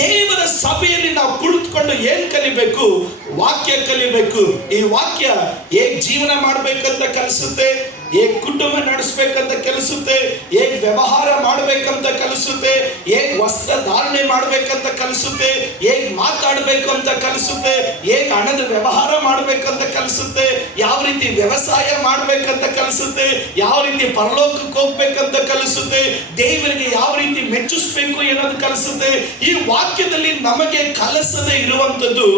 ದೇವರ ಸಭೆಯಲ್ಲಿ ನಾವು ಕುಳಿತುಕೊಂಡು ಏನ್ ಕಲಿಬೇಕು? ವಾಕ್ಯ ಕಲಿಬೇಕು. ಈ ವಾಕ್ಯ ಹೇಗ್ ಜೀವನ ಮಾಡ್ಬೇಕಂತ ಕಲಿಸುತ್ತೆ, ಹೇಗ್ ಕುಟುಂಬ ನಡೆಸ್ಬೇಕಂತ ಕಲಿಸುತ್ತೆ, ಹೇಗ್ ವ್ಯವಹಾರ ಮಾಡ್ಬೇಕಂತ ಕಲಿಸುತ್ತೆ, ಹೇಗ್ ವಸ್ತ್ರ ಧಾರಣೆ ಮಾಡ್ಬೇಕಂತ ಕಲಿಸುತ್ತೆ, ಹೇಗ್ ಮಾತಾಡ್ಬೇಕು ಅಂತ ಕಲಿಸುತ್ತೆ, ಹೇಗ್ ಹಣದ ವ್ಯವಹಾರ ಮಾಡ್ಬೇಕಂತ ಕಲಿಸುತ್ತೆ, ಯಾವ ರೀತಿ ವ್ಯವಸಾಯ ಮಾಡ್ಬೇಕಂತ ಕಲಿಸುತ್ತೆ, ಯಾವ ರೀತಿ ಪರಲೋಕಕ್ಕೆ ಹೋಗ್ಬೇಕಂತ ಕಲಿಸುತ್ತೆ, ದೇವರಿಗೆ ಯಾವ ರೀತಿ ಮೆಚ್ಚಿಸ್ಬೇಕು ಅನ್ನೋದು ಕಲಿಸುತ್ತೆ. ಈ ವಾಕ್ಯದಲ್ಲಿ ನಮಗೆ ಕಲಿಸದೆ ಇರುವಂತದ್ದು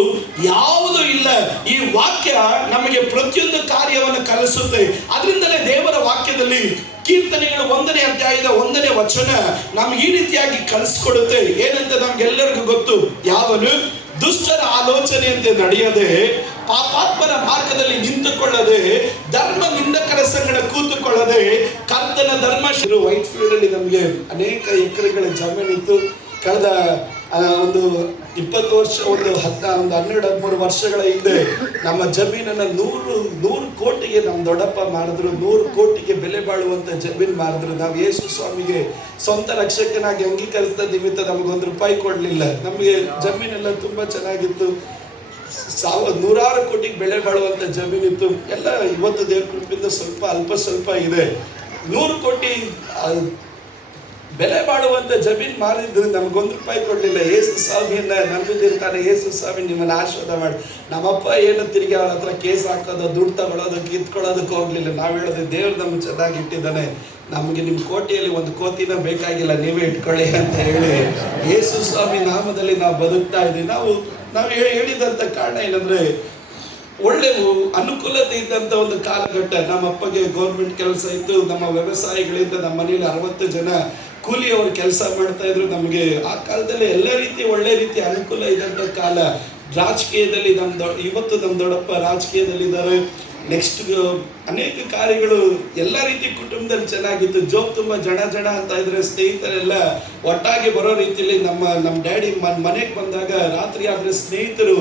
ಯಾವುದು ಇಲ್ಲ. ಈ ವಾಕ್ಯ ನಮಗೆ ಪ್ರತಿಯೊಂದು ಕಾರ್ಯವನ್ನು ಕಲಿಸುತ್ತೆ. ಅದರಿಂದಲೇ ದೇವರ ವಾಕ್ಯದಲ್ಲಿ ಕೀರ್ತನೆಗಳು 1ನೇ ಅಧ್ಯಾಯದ 1ನೇ ವಚನ ನಮ್ಗೆ ಈ ರೀತಿಯಾಗಿ ಕಲಿಸ್ಕೊಡುತ್ತೆ. ಏನಂತ ನಮ್ಗೆಲ್ಲರಿಗೂ ಗೊತ್ತು. ಯಾವನು ದುಷ್ಟರ ಆಲೋಚನೆಯಂತೆ ನಡೆಯದೆ, ಪಾಪಾತ್ಮರ ಮಾರ್ಗದಲ್ಲಿ ನಿಂತುಕೊಳ್ಳದೆ, ಧರ್ಮ ನಿಂದಕರ ಸಂಗಡ ಕೂತುಕೊಳ್ಳದೆ, ಕರ್ತನ ಧರ್ಮ. ವೈಟ್ ಫೀಲ್ಡ್ ಅಲ್ಲಿ ನಮಗೆ ಅನೇಕ ಎಕರೆಗಳ ಜಮೀನಿತ್ತು. ಕಳೆದ ಒಂದು 20 ವರ್ಷ, ಒಂದು 12-13 ವರ್ಷಗಳ ಹಿಂದೆ ನಮ್ಮ ಜಮೀನನ್ನು 100 ಕೋಟಿಗೆ ನಮ್ಮ ದೊಡ್ಡಪ್ಪ ಮಾಡಿದ್ರು. 100 ಕೋಟಿಗೆ ಬೆಲೆ ಬಾಳುವಂತ ಜಮೀನು ಮಾಡಿದ್ರು. ನಾವು ಯೇಸು ಸ್ವಾಮಿಗೆ ಸ್ವಂತ ರಕ್ಷಕನಾಗಿ ಅಂಗೀಕರಿಸಿದ ನಿಮಿತ್ತ ನಮಗೊಂದು ರೂಪಾಯಿ ಕೊಡ್ಲಿಲ್ಲ. ನಮಗೆ ಜಮೀನೆಲ್ಲ ತುಂಬಾ ಚೆನ್ನಾಗಿತ್ತು. 100 ಕೋಟಿಗೆ ಬೆಲೆ ಬಾಳುವಂತ ಜಮೀನಿತ್ತು. ಎಲ್ಲ ಇವತ್ತು ದೇವ್ರ ಕೃಪೆಯಿಂದ ಸ್ವಲ್ಪ ಇದೆ. 100 ಕೋಟಿ ಬೆಲೆ ಬಾಳುವಂತ ಜಮೀನ್ ಮಾರಿದ್ರು. ನಮಗೊಂದು ರೂಪಾಯಿ ಕೊಡ್ಲಿಲ್ಲ. ಯೇಸು ಸ್ವಾಮಿಯನ್ನ ನಂಬಿದಿರ್ತಾನೆ. ಯೇಸು ಸ್ವಾಮಿ ನಿಮ್ಮನ್ನ ಆಶೀರ್ವಾದ ಮಾಡಿ. ನಮ್ಮಪ್ಪ ಏನು ತಿರುಗಿ ಅವನ ಹತ್ರ ಕೇಸ್ ಹಾಕೋದು, ದುಡ್ಡು ತಗೊಳ್ಳೋದು, ಕಿತ್ಕೊಳ್ಳೋದಕ್ಕೆ ಹೋಗ್ಲಿಲ್ಲ. ನಾವು ಹೇಳೋದು ದೇವ್ರು ನಮ್ಗೆ ಚೆನ್ನಾಗಿ ಇಟ್ಟಿದ್ದಾನೆ, ನಮಗೆ ನಿಮ್ಮ ಕೋಟೆಯಲ್ಲಿ ಒಂದು ಕೋತಿನ ಬೇಕಾಗಿಲ್ಲ, ನೀವೇ ಇಟ್ಕೊಳ್ಳಿ ಅಂತ ಹೇಳಿ ಯೇಸು ಸ್ವಾಮಿ ನಾಮದಲ್ಲಿ ನಾವು ಬದುಕ್ತಾ ಇದ್ದೀವಿ. ನಾವು ಹೇಳಿದಂತ ಕಾರಣ ಏನಂದ್ರೆ, ಒಳ್ಳೆ ಅನುಕೂಲತೆ ಇದ್ದಂತ ಒಂದು ಕಾಲಘಟ್ಟ. ನಮ್ಮ ಅಪ್ಪಗೆ ಗೌರ್ಮೆಂಟ್ ಕೆಲಸ ಇತ್ತು. ನಮ್ಮ ವ್ಯವಸಾಯಗಳಿಂದ ನಮ್ಮ ಮನೆಯಲ್ಲಿ 60 ಜನ ಕೂಲಿಯವರು ಕೆಲಸ ಮಾಡ್ತಾ ಇದ್ರು. ನಮಗೆ ಆ ಕಾಲದಲ್ಲಿ ಎಲ್ಲ ರೀತಿ ಒಳ್ಳೆ ರೀತಿ ಅನುಕೂಲ ಇದ್ದಂತ ಕಾಲ. ರಾಜಕೀಯದಲ್ಲಿ ಇವತ್ತು ನಮ್ಮ ದೊಡ್ಡಪ್ಪ ರಾಜಕೀಯದಲ್ಲಿದ್ದಾರೆ. ನೆಕ್ಸ್ಟ್ ಅನೇಕ ಕಾರ್ಯಗಳು ಎಲ್ಲ ರೀತಿ ಕುಟುಂಬದಲ್ಲಿ ಚೆನ್ನಾಗಿತ್ತು. ಜೋಬ್ ತುಂಬಾ ಜನ ಅಂತ ಇದ್ರೆ ಸ್ನೇಹಿತರೆಲ್ಲ ಒಟ್ಟಾಗಿ ಬರೋ ರೀತಿಯಲ್ಲಿ ನಮ್ಮ ಡ್ಯಾಡಿ ಮನೆಗೆ ಬಂದಾಗ ರಾತ್ರಿ ಆದ್ರೆ ಸ್ನೇಹಿತರು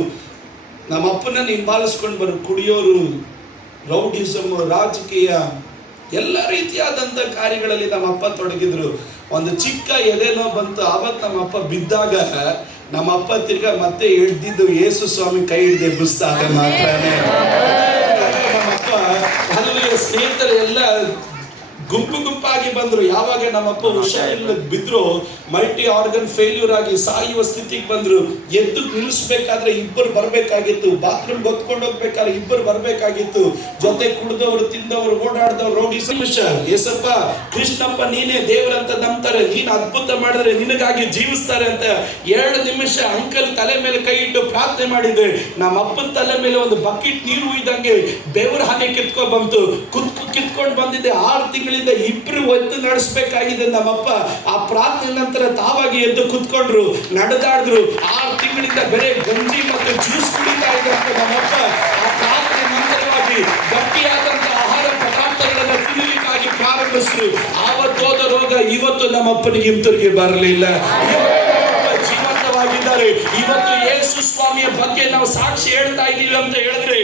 ನಮ್ಮ ಅಪ್ಪನನ್ನು ಹಿಂಬಾಲಿಸ್ಕೊಂಡು ಬರೋ ಕುಡಿಯೋರು, ರೌಡಿಸಮ್, ರಾಜಕೀಯ ಎಲ್ಲ ರೀತಿಯಾದಂಥ ಕಾರ್ಯಗಳಲ್ಲಿ ನಮ್ಮ ಅಪ್ಪ ತೊಡಗಿದ್ರು. ಒಂದು ಚಿಕ್ಕ ಎಲೆನೋ ಬಂತು, ಆವತ್ತು ನಮ್ಮ ಅಪ್ಪ ಬಿದ್ದಾಗ ನಮ್ಮ ಅಪ್ಪ ತಿರ್ಗಾ ಮತ್ತೆ ಎಡ್ದಿದ್ದು ಯೇಸು ಸ್ವಾಮಿ ಕೈ ಹಿಡಿದು ಎಬ್ಬಿಸ್ದಾಗ ಮಾತ್ರನೇ. ನಮ್ಮ ಅಪ್ಪ ಅಲ್ಲಿ ಸ್ನೇಹಿತರು ಎಲ್ಲ ಗುಂಪಾಗಿ ಬಂದ್ರು. ಯಾವಾಗ ನಮ್ಮಪ್ಪ ಹುಷಾರಿಲ್ಲದೆ ಬಿದ್ರು, ಮಲ್ಟಿ ಆರ್ಗನ್ ಫೇಲ್ಯೂರ್ ಆಗಿ ಸಾಯುವ ಸ್ಥಿತಿಗೆ ಬಂದ್ರು. ಎದ್ದು ನಿಲ್ಲಿಸ್ಬೇಕಾದ್ರೆ 2 ಬರ್ಬೇಕಾಗಿತ್ತು. ಬಾತ್ರೂಮ್ ಹೊತ್ಕೊಂಡು ಹೋಗ್ಬೇಕಾದ್ರೆ 2 ಬರ್ಬೇಕಾಗಿತ್ತು. ಜೊತೆ ಕುಡ್ದವರು, ತಿಂದವರು, ಓಡಾಡ್ದವ್ರು, ರೋಗಿ. ಏಸಪ್ಪ, ಕೃಷ್ಣಪ್ಪ ನೀನೇ ದೇವರಂತ ನಂಬ್ತಾರೆ, ನೀನು ಅದ್ಭುತ ಮಾಡಿದ್ರೆ ನಿನಗಾಗಿ ಜೀವಿಸ್ತಾರೆ ಅಂತ 2 ನಿಮಿಷ ಅಂಕಲ್ ತಲೆ ಮೇಲೆ ಕೈ ಇಟ್ಟು ಪ್ರಾರ್ಥನೆ ಮಾಡಿದ್ರೆ, ನಮ್ಮ ಅಪ್ಪನ ತಲೆ ಮೇಲೆ ಒಂದು ಬಕೆಟ್ ನೀರು ಇದ್ದಂಗೆ ಬೆವರ ಹನಿ ಕಿತ್ಕೊಂಡು ಬಂದಿದ್ದೆ. 6 ತಿಂಗಳಿಂದ 2 ಒತ್ತು ನಡೆಸಬೇಕಾಗಿದೆ ನಮ್ಮಪ್ಪ. ಆ ಪ್ರಾರ್ಥನೆ ನಂತರ ತಾವಾಗಿ ಎದ್ದು ಕುತ್ಕೊಂಡ್ರು, ನಡೆದಾಡಿದ್ರು. 6 ತಿಂಗಳಿಂದ ಬರೀ ಗಂಜಿ ಮತ್ತು ಜ್ಯೂಸ್ ಕುಡಿತಾ ಇದ್ದಂತ ನಮ್ಮಪ್ಪ ಆ ಪ್ರಾರ್ಥನೆ ನಂತರವಾಗಿ ಗಟ್ಟಿಯಾದಂತ ಆಹಾರ ಪದಾರ್ಥಗಳನ್ನು ತಿನ್ನಲಿಕ್ಕಾಗಿ ಪ್ರಾರಂಭಿಸಿದ್ರು. ಆವತ್ತೋದ ರೋಗ ಇವತ್ತು ನಮ್ಮಪ್ಪನಿಗೆ ಹಿಂತಿರುಗಿ ಬರಲಿಲ್ಲ. ಜೀವಂತವಾಗಿದ್ದಾರೆ. ಇವತ್ತು ಯೇಸು ಸ್ವಾಮಿಯ ಬಗ್ಗೆ ನಾವು ಸಾಕ್ಷಿ ಹೇಳ್ತಾ ಇದ್ದೀವಿ ಅಂತ ಹೇಳಿದ್ರೆ,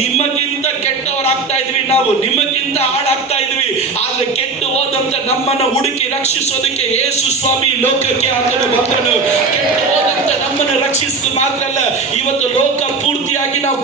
ನಿಮಗಿಂತ ಕೆಟ್ಟವರಾಗ್ತಾ ಇದ್ವಿ, ನಾವು ನಿಮಗಿಂತ ಹಾಳಾಗ್ತಾ ಇದ್ವಿ. ಆದ್ರೆ ಕೆಟ್ಟು ಹೋದಂತ ನಮ್ಮನ್ನ ಹುಡುಕಿ ರಕ್ಷಿಸೋದಕ್ಕೆ ಯೇಸು ಸ್ವಾಮಿ ಲೋಕಕ್ಕೆ ಆತನು ಬಂದನು. ಕೆಟ್ಟು ಹೋದಂತ ನಮ್ಮನ್ನು ರಕ್ಷಿಸಿದ ಮಾತ್ರ ಅಲ್ಲ, ಇವತ್ತು ಲೋಕ ಪೂರ್ತಿಯಾಗಿ ನಾವು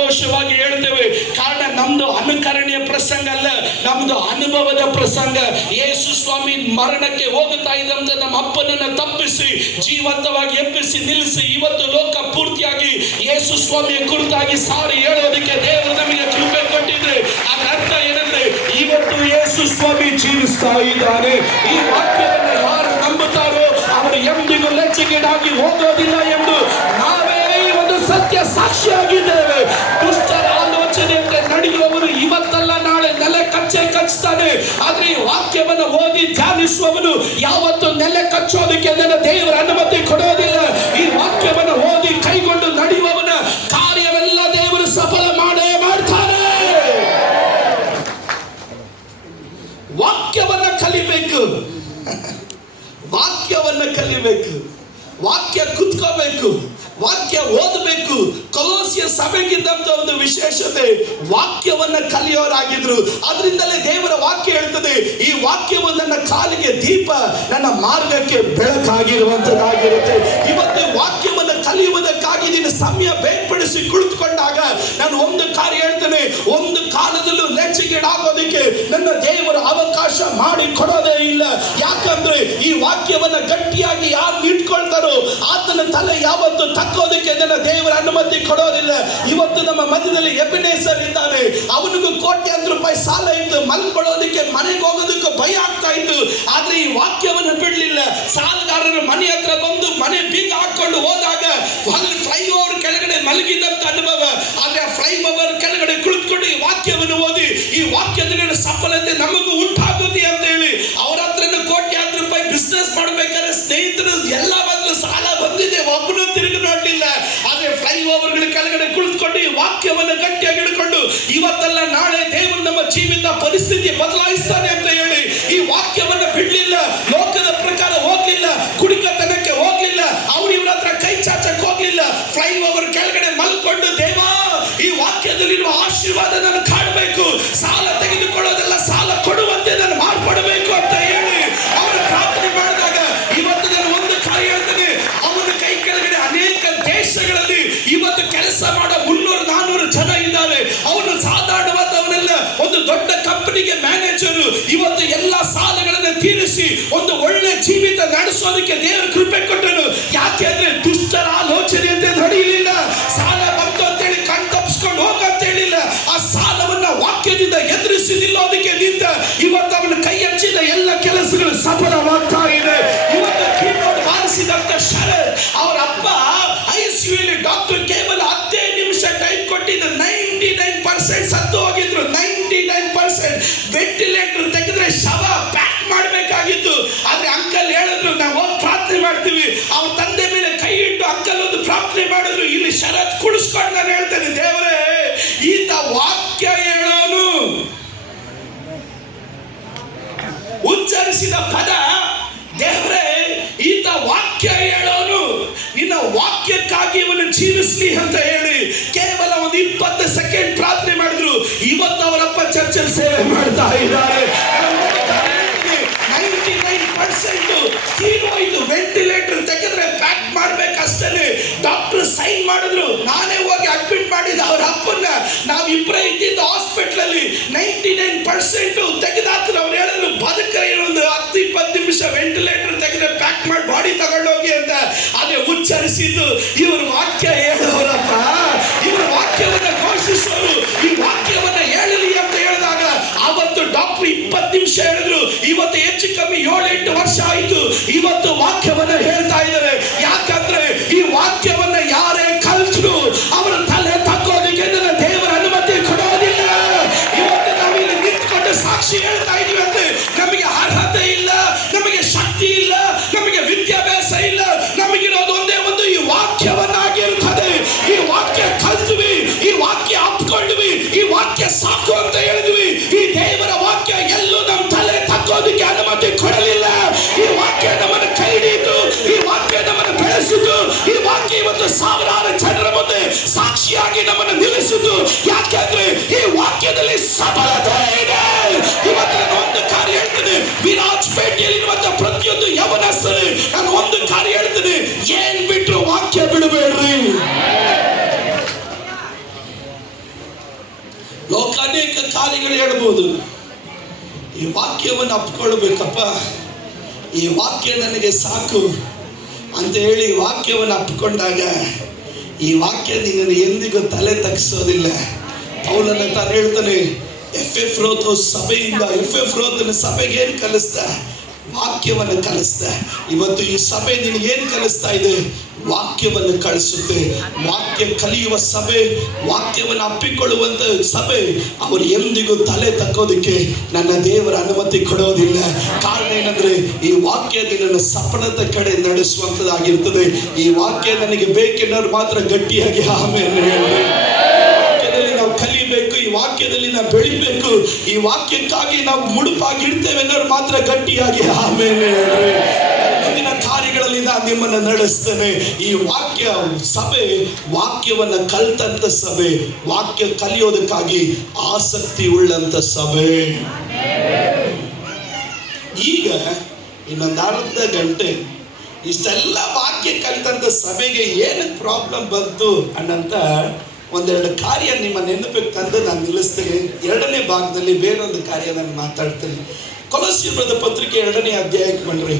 ಘೋಷವಾಗಿ ಹೇಳ್ತೇವೆ. ಕಾರಣ ನಮ್ದು ಅನುಕರಣೆಯ ಪ್ರಸಂಗ ಅಲ್ಲ, ನಮ್ದು ಅನುಭವದ ಪ್ರಸಂಗ. ಯೇಸು ಸ್ವಾಮಿ ಮರಣಕ್ಕೆ ಹೋಗುತ್ತಾ ಇದ್ದಂತ ನಮ್ಮ ಅಪ್ಪನನ್ನ ತಪ್ಪಿಸಿ ಜೀವಂತವಾಗಿ ಎಬ್ಬಿಸಿ ನಿಲ್ಲಿಸಿ ಇವತ್ತು ಲೋಕ ಪೂರ್ತಿಯಾಗಿ ಯೇಸು ಸ್ವಾಮಿಯ ಕುರಿತಾಗಿ ಸಾರಿ ಹೇಳೋದಕ್ಕೆ ದೇವರು ನಮಗೆ ಕೃಪೆ ಕೊಟ್ಟಿದ್ರೆ, ಅದರ ಅರ್ಥ ಏನಂದ್ರೆ ಇವತ್ತು ಯೇಸು ಸ್ವಾಮಿ ಜೀವಿಸ್ತಾ ಇದ್ದಾನೆ. ಈ ವಾಕ್ಯವನ್ನು ಯಾರು ನಂಬುತ್ತಾರೋ ಅವರು ಎಂದಿಗೂ ಲಜ್ಜೆಗೀಡಾಗಿ ಹೋಗೋದಿಲ್ಲ ಎಂದು ನಾವೇ ಒಂದು ಸತ್ಯ ಸಾಕ್ಷಿಯಾಗಿದ್ದೇವೆ. ದುಷ್ಟರ ಆಲೋಚನೆಯಂತೆ ನಡೆಯುವವರು ಇವತ್ತಲ್ಲ ನಾಳೆ ನೆಲೆ ಕಚ್ತಾನೆ. ಆದ್ರೆ ಈ ವಾಕ್ಯವನ್ನು ಓದಿ ಧ್ಯಾನಿಸುವವನು ಯಾವತ್ತು ನೆಲೆ ಕಚ್ಚೋದಕ್ಕೆ ನನ್ನ ದೇವರ ಅನುಮತಿ ಕೊಡೋದಿಲ್ಲ. ಈ ವಾಕ್ಯವನ್ನು ಓದಿ ಕೈಗೊಂಡು ನಡೆಯುವವನ ಕಾರ್ಯವೆಲ್ಲ ದೇವರು ಸಫಲ ಮಾಡೇ ಮಾಡ್ತಾನೆ. ವಾಕ್ಯವನ್ನ ಕಲಿಬೇಕು, ವಾಕ್ಯವನ್ನ ಕಲಿಬೇಕು, ವಾಕ್ಯ ಕುತ್ಕೋಬೇಕು, ವಾಕ್ಯ ಓದಬೇಕು. ಕೊಲೋಸಿಯ ಸಭೆಗಿದ್ದಂತ ಒಂದು ವಿಶೇಷತೆ ವಾಕ್ಯವನ್ನ ಕಲಿಯೋರಾಗಿದ್ರು. ಅದರಿಂದಲೇ ದೇವರ ವಾಕ್ಯ ಹೇಳ್ತದೆ, ಈ ವಾಕ್ಯವು ನನ್ನ ಕಾಲಿಗೆ ದೀಪ, ನನ್ನ ಮಾರ್ಗಕ್ಕೆ ಬೆಳಕಾಗಿರುವಂತದ್ದಾಗಿರುತ್ತೆ. ಇವತ್ತು ವಾಕ್ಯವನ್ನ ಕಲಿಯುವುದಕ್ಕಾಗಿ ನೀನು ಸಮಯ ಬೇರ್ಪಡಿಸಿ ಕುಳಿತುಕೊಂಡಾಗ ನಾನು ಒಂದು ಕಾರ್ಯ ಹೇಳ್ತೇನೆ, ಒಂದು ಕಾಲದಲ್ಲೂ ನೆಚ್ಚಿಗೀಡಾಗೋದಕ್ಕೆ ನನ್ನ ದೇವರು ಅವಕಾಶ ಮಾಡಿ ಕೊಡೋದೇ ಇಲ್ಲ. ಯಾಕಂದ್ರೆ ಈ ವಾಕ್ಯವನ್ನ ಗಟ್ಟಿಯಾಗಿ ಯಾರು ಇಟ್ಕೊಳ್ತಾರೋ ಆತನ ತಲೆ ಯಾವತ್ತು ತಕ್ಕೋದಕ್ಕೆ ನನ್ನ ದೇವರ ಅನುಮತಿ ಕೊಡೋದಿಲ್ಲ. ಇವತ್ತು ನಮ್ಮ ಮಧ್ಯದಲ್ಲಿ ಎಬಿನೇಸರ್ ಇದ್ದಾನೆ. ಅವನಿಗೂ ಕೋಟ್ಯಾಂತರ ರೂಪಾಯಿ ಸಾಲ ಇತ್ತು, ಮಲ್ಕೊಳ್ಳೋದಕ್ಕೆ ಮನೆಗೆ ಹೋಗೋದಕ್ಕೆ ಭಯ ಆಗ್ತಾ ಇತ್ತು. ಆದ್ರೆ ಈ ವಾಕ್ಯವನ್ನು ಬಿಡಲಿಲ್ಲ. ಸಾಲಗಾರರು ಮನೆ ಹತ್ರ ಬಂದು ಮನೆ ಬೀಗ ಹಾಕೊಂಡು ಹೋದಾಗ ಫ್ಲೈಓವರ್ ಕೆಳಗಡೆ ಮಲಗಿದಂತ ಅನುಭವ. ಆದ್ರೆ ಫ್ಲೈಓವರ್ ಕೆಳಗಡೆ ಕುಳಿತುಕೊಂಡು ಈ ವಾಕ್ಯವನ್ನು ಓದಿ ಈ ವಾಕ್ಯದ ಸಫಲತೆ ನಮಗೂ ಉಂಟಾಗುತ್ತೆ ಅಂತ ಹೇಳಿ ಅವರ ಹತ್ರ ಕೋಟ್ಯಾಂತರ ರೂಪಾಯಿ ಬಿಸ್ನೆಸ್ ಮಾಡ್ಬೇಕಾದ್ರೆ ಸ್ನೇಹಿತರು ಎಲ್ಲ ಬಂದು ಸಾಲ ಬಂದಿದೆ, ಒಬ್ಬನು ತಿರುಗಿ ನೋಡ್ಲಿಲ್ಲ. ಆದ್ರೆ ಫ್ಲೈಓವರ್ ಕೆಳಗಡೆ ಕುಳಿತುಕೊಂಡು ಈ ವಾಕ್ಯವನ್ನು ಗಟ್ಟಿಯಾಗಿ ಹಿಡ್ಕೊಂಡು ಇವತ್ತಲ್ಲ ನಾಳೆ ದೇವರು ನಮ್ಮ ಜೀವಿತ ಪರಿಸ್ಥಿತಿ ಬದಲಾಯಿಸ್ತಾನೆ ಅಂತ ಹೇಳಿ ಈ ವಾಕ್ಯವನ್ನು ಬಿಡ್ಲಿಲ್ಲ. ಲೋಕದ ಪ್ರಕಾರ ಹೋಗ್ಲಿಲ್ಲ, ಕುಡಿಕತನಕ್ಕೆ ಹೋಗ್ಲಿಲ್ಲ, ಅವ್ರು ಇವ್ರ ಹತ್ರ ಕೈ ಚಾಚಕ್ ಹೋಗ್ಲಿಲ್ಲ. ಫ್ಲೈಓವರ್ ಕೆಳಗಡೆ ಮಲ್ಕೊಂಡು ದೇವಾ ಈ ವಾಕ್ಯದಲ್ಲಿರುವ ಆಶೀರ್ವಾದ ನಾನು ಕಾಣಬೇಕು, ಸಾಲ ತೆಗೆದುಕೊಳ್ಳೋದೆಲ್ಲ ಸಾಲ ಕೊಡುವಂತೆ ನಾನು ಮಾಡ್ಕೊಡ್ಬೇಕು ಅಂತ ಹೇಳಿ ಅವರ ಪ್ರಾರ್ಥನೆ ಮಾಡಿದಾಗ ಇವತ್ತು ನಾನು ಒಂದು ಕಾರ್ಯ ಹೇಳ್ತೇನೆ, ಅವನ ಕೈ ಕೆಳಗಡೆ ಅನೇಕ ದೇಶಗಳಲ್ಲಿ ಇವತ್ತು ಕೆಲಸ ಮಾಡೋ 300-400 ಜನ ಇದ್ದಾರೆ. ಅವನು ಸಾಧಾರಣವಾದವನೆಲ್ಲ ಒಂದು ದೊಡ್ಡ ಕಂಪನಿಗೆ ಮ್ಯಾನೇಜರ್. ಇವತ್ತು ಎಲ್ಲ ಸಾಲಗಳನ್ನು ತೀರಿಸಿ ಒಂದು ಒಳ್ಳೆ ಜೀವಿತ ನಡೆಸೋದಕ್ಕೆ ದೇವರು ಕೃಪೆ ಕೊಟ್ಟನು. ಯಾಕೆಂದ್ರೆ ದುಷ್ಟರ ಆಲೋಚನೆ ಅಂತ ನಡೆಯಲಿಲ್ಲ. ಸಾಲ ಬಂತು ಅಂತೇಳಿ ಕಣ್ ತಪ್ಪಿಸ್ಕೊಂಡು ಹೋಗಂತ ಹೇಳಿಲ್ಲ. ಆ ಸಾಲವನ್ನ ವಾಕ್ಯದಿಂದ ಎದುರಿಸಿ ನಿಲ್ಲೋದಕ್ಕೆ ನಿಂತ ಇವತ್ತು ಅವನ ಕೈ ಹಚ್ಚಿದ ಎಲ್ಲ ಕೆಲಸಗಳು ಸಫಲವಾಗ್ತಾ ಇದೆ. ಇವತ್ತು ಕೀಬೋರ್ಡ್ ಬಾರಿಸಿದಂತ ಶರತ್ ಅವರ ಅಪ್ಪ ಐಸಿಯುಲಿ ಡಾಕ್ಟರ್ ಕೇವಲ 15 ನಿಮಿಷ ಟೈಮ್ ಕೊಟ್ಟಿದ್ದು 99% ಸತ್ತು ಹೋಗಿದ್ರು. 99% ವೆಂಟಿಲೇಟರ್ ತೆಗೆದ್ರೆ ಶವ ಪ್ಯಾಕ್ ಮಾಡಬೇಕಾಗಿತ್ತು. ಆದ್ರೆ ಅಂಕಲ್ ಹೇಳಿದ್ರು ನಾವು ಹೋಗಿ ಪ್ರಾರ್ಥನೆ ಮಾಡ್ತೀವಿ. ಅವ್ರ ತಂದೆ ಮೇಲೆ ಕೈ ಇಟ್ಟು ಅಂಕಲ್ ಒಂದು ಪ್ರಾರ್ಥನೆ ಮಾಡಿದ್ರು. ಇಲ್ಲಿ ಶರತ್ ಕುಡಿಸ್ಕೊಂಡು ನಾನು ಹೇಳ್ತೇನೆ, ದೇವರೇ ಈತ ವಾಕ್ಯ ಹೇಳೋನು, ಉಚ್ಚರಿಸಿದ ಪದ ದೇವರೇ ಈತ ವಾಕ್ಯ ಹೇಳೋನು, ನಿನ್ನ ವಾಕ್ಯಕ್ಕಾಗಿ ಇವನು ಜೀವಿಸ್ಲಿ ಅಂತ ಹೇಳಿ ಕೇವಲ ಒಂದು 20 ಸೆಕೆಂಡ್ ಪ್ರಾರ್ಥನೆ ಮಾಡಿದ್ರು. ಇವತ್ತು ಅವರಪ್ಪ ಚರ್ಚಲ್ಲಿ ಸೇವೆ ಮಾಡ್ತಾ ಇದ್ದಾರೆ. 99% ವೆಂಟಿಲೇಟರ್ ತೆಗೆದ್ರೆ ಪ್ಯಾಕ್ ಮಾಡ್ಬೇಕಷ್ಟೇ. ಡಾಕ್ಟರ್ ಸೈನ್ ಮಾಡಿದ್ರು. ನಾನೇ ಹೋಗಿ ಅಡ್ಮಿಟ್ ಮಾಡಿದ ಅವರ ಅಪ್ಪನ್ನ. ನಾವು ಇಬ್ಬರೇ ಇದ್ದಿದ್ದು ಹಾಸ್ಪಿಟಲ್ ಅಲ್ಲಿ. 99% ತೆಗೆದಾಕ್ರು. ಅವ್ರು ಹೇಳಿದ್ರು ಬದುಕರೆ ಒಂದು 10-20 ನಿಮಿಷ ವೆಂಟಿಲೇಟರ್ ತೆಗೆದ್ರೆ ಪ್ಯಾಕ್ ಮಾಡಿ ಬಾಡಿ ತಗೊಂಡೋಗಿ ಅಂತ. ಅದೇ ಉಚ್ಚರಿಸಿದ್ದು ಇವರು ವಾಕ್ಯ ಹೇಳೋರಪ್ಪ, ಇವರು ವಾಕ್ಯವನ್ನ ಘೋಷಿಸೋರು, ಈ ವಾಕ್ಯವನ್ನ ಹೇಳಲಿ ಅಂತ ಹೇಳಿದಾಗ ಅವತ್ತು ಡಾಕ್ಟರ್ 20 ನಿಮಿಷ ಹೇಳಿದ್ರು. ಇವತ್ತು ಹೆಚ್ಚು ಕಮ್ಮಿ 7-8 ವರ್ಷ ಆಯ್ತು. ಇವತ್ತು ವಾಕ್ಯವನ್ನ ಹೇಳ್ತಾ ಇದ್ದಾರೆ. ಯಾಕಂದ್ರೆ ಈ ವಾಕ್ಯವನ್ನ ಯಾರೇ ಕಲಿತರು ಅವರ ತಲೆ ತಕ್ಕೋದಕ್ಕೆ ನನ್ನ ದೇವರ ಅನುಮತಿ ಕೊಡೋದಿಲ್ಲ. ಇವತ್ತು ನಾವು ಇಲ್ಲಿ ನಿಂತ್ಕೊಂಡು ಸಾಕ್ಷಿ ಹೇಳ್ತಾ ಇದೀವಿ ಅಂದ್ರೆ ನಮಗೆ ಅರ್ಹತೆ ಇಲ್ಲ, ನಮಗೆ ಶಕ್ತಿ ಇಲ್ಲ, ನಮಗೆ ವಿದ್ಯಾಭ್ಯಾಸ ಇಲ್ಲ. ನಮಗಿರೋದು ಒಂದೇ ಒಂದು ಈ ವಾಕ್ಯವನ್ನಾಗಿರುತ್ತದೆ. ಈ ವಾಕ್ಯ ಕಲ್ತ್ವಿ, ಈ ವಾಕ್ಯ ಅಪ್ಕೊಂಡ್ವಿ, ಈ ವಾಕ್ಯ ಸಾಕು ಅಂತ ಹೇಳಿದ್ವಿ. ಈ ದೇವರ ವಾಕ್ಯ ಎಲ್ಲೂ ನಮ್ಮ ತಲೆ ತಕ್ಕೋದಕ್ಕೆ ಅನುಮತಿ ಕೊಡಲಿಲ್ಲ. ಈ ವಾಕ್ಯ ನಮ್ಮನ್ನು ಕೈ ಹಿಡಿಯಿತು, ಈ ವಾಕ್ಯ ನಮ್ಮನ್ನು ಬೆಳೆಸಿತು, ಈ ವಾಕ್ಯ ಇವತ್ತು ಸಾವಿರಾರು ಜನರ ಮುಂದೆ ಸಾಕ್ಷಿಯಾಗಿ ನಮ್ಮನ್ನು ನಿಲ್ಲಿಸಿತು. ಯಾಕೆಂದ್ರೆ ಈ ವಾಕ್ಯದಲ್ಲಿ ಸಫಲತೆ ಇದೆ. ಇವತ್ತು ನಾನು ಒಂದು ಕಾರ್ಯ ಹೇಳ್ತೀನಿ, ವಿರಾಜಪೇಟೆಯಲ್ಲಿರುವಂತಹ ಪ್ರತಿಯೊಂದು ಯವನಸ್ಥರು ನಾನು ಒಂದು ಕಾರ್ಯ ಹೇಳ್ತೀನಿ, ಏನ್ ಬಿಟ್ರು ವಾಕ್ಯ ಬಿಡಬೇಡ್ರಿ. ಲೋಕ ಅನೇಕ ಕಾರ್ಯಗಳು ಹೇಳ್ಬೋದು. ಈ ವಾಕ್ಯವನ್ನು ಅಪ್ಕೊಳ್ಬೇಕಪ್ಪ, ಈ ವಾಕ್ಯ ನನಗೆ ಸಾಕು ಅಂತ ಹೇಳಿ ವಾಕ್ಯವನ್ನು ಅಪ್ಪಿಕೊಂಡಾಗ ಈ ವಾಕ್ಯ ನಿನ್ನನ್ನು ಎಂದಿಗೂ ತಲೆ ತಗ್ಸೋದಿಲ್ಲ. ಪೌಲನ ತಾನು ಹೇಳ್ತಾನೆ, ಎಫೆಫ್ರೋತ ಸಭೆಯಿಂದ, ಎಫೆಫ್ರೋತನ ಸಭೆಗೆ ಏನು ಕಲಿಸ್ತಾ? ವಾಕ್ಯವನ್ನು ಕಲಿಸ್ತಾ. ಇವತ್ತು ಈ ಸಭೆ ನಿನಗೇನು ಕಲಿಸ್ತಾ ಇದೆ? ವಾಕ್ಯವನ್ನು ಕಳಿಸುತ್ತೆ. ವಾಕ್ಯ ಕಲಿಯುವ ಸಭೆ, ವಾಕ್ಯವನ್ನು ಅಪ್ಪಿಕೊಳ್ಳುವಂತ ಸಭೆ, ಅವರು ಎಂದಿಗೂ ತಲೆ ತಕ್ಕೋದಕ್ಕೆ ನನ್ನ ದೇವರ ಅನುಮತಿ ಕೊಡೋದಿಲ್ಲ. ಕಾರಣ ಏನಂದ್ರೆ ಈ ವಾಕ್ಯ ನಿನ್ನನ್ನು ಸಫಲತೆ ಕಡೆ ನಡೆಸುವಂತದ್ದಾಗಿರ್ತದೆ. ಈ ವಾಕ್ಯ ನನಗೆ ಬೇಕೆನ್ನೋರು ಮಾತ್ರ ಗಟ್ಟಿಯಾಗಿ ಆಮೇಲೆ ಹೇಳಿ. ನಾವು ಕಲಿಬೇಕು, ಈ ವಾಕ್ಯದಲ್ಲಿ ನಾವು ಬೆಳಿಬೇಕು, ಈ ವಾಕ್ಯಕ್ಕಾಗಿ ನಾವು ಮುಡುಪಾಗಿ ಇಡ್ತೇವೆ ಅನ್ನೋರು ಮಾತ್ರ ಗಟ್ಟಿಯಾಗಿ ಆಮೇಲೆ ಮುಂದಿನ ಕಾರ್ಯಗಳಲ್ಲಿ ನಿಮ್ಮನ್ನು ನಡೆಸ್ತೇನೆ. ಈ ವಾಕ್ಯ ಸಭೆ ವಾಕ್ಯವನ್ನ ಕಲ್ತಂತ ಸಭೆ, ವಾಕ್ಯ ಕಲಿಯೋದಕ್ಕಾಗಿ ಆಸಕ್ತಿ ಉಳ್ಳಂತ ಸಭೆ. ಈಗ ಇನ್ನೊಂದು ಅರ್ಧ ಗಂಟೆ ಇಷ್ಟೆಲ್ಲ ವಾಕ್ಯ ಕಲಿತಂತ ಸಭೆಗೆ ಏನು ಪ್ರಾಬ್ಲಮ್ ಬಂತು ಅನ್ನಂತ ಒಂದೆರಡು ಕಾರ್ಯ ನಿಮ್ಮ ನೆನಪಿಗೆ ತಂದು ನಾನು ನಿಲ್ಲಿಸ್ತೇನೆ. ಎರಡನೇ ಭಾಗದಲ್ಲಿ ಬೇರೊಂದು ಕಾರ್ಯ ನಾನು ಮಾತಾಡ್ತೇನೆ. ಕೊಲೊಸ್ಸೆ ಬರೆದ ಪತ್ರಿಕೆ 2ನೇ ಅಧ್ಯಾಯಕ್ಕೆ ಬನ್ನಿರಿ.